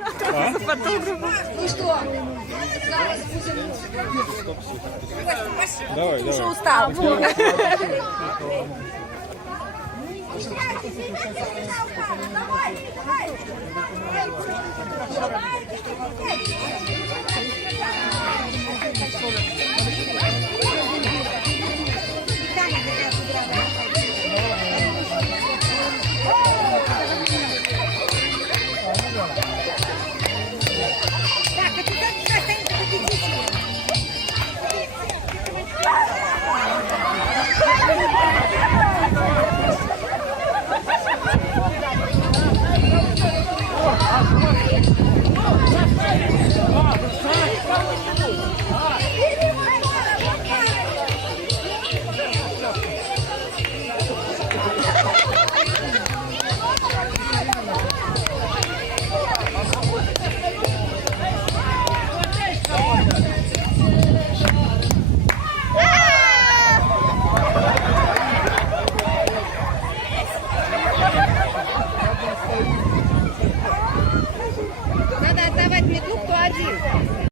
Ну что, зараз будем... Давай, давай. Уже устал. Надо отдавать метлу, кто один.